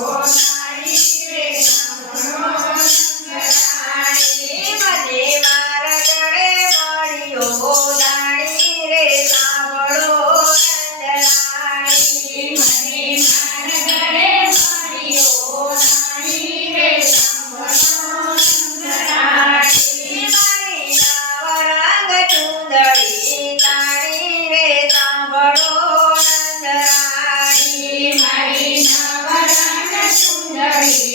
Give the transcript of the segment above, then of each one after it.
Господи,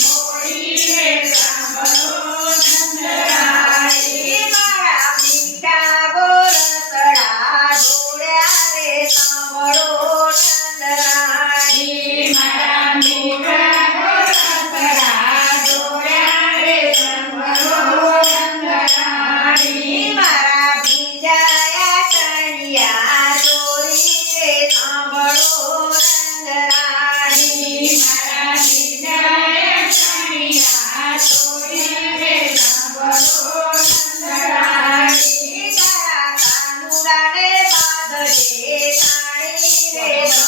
for years I'm.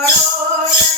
Lord.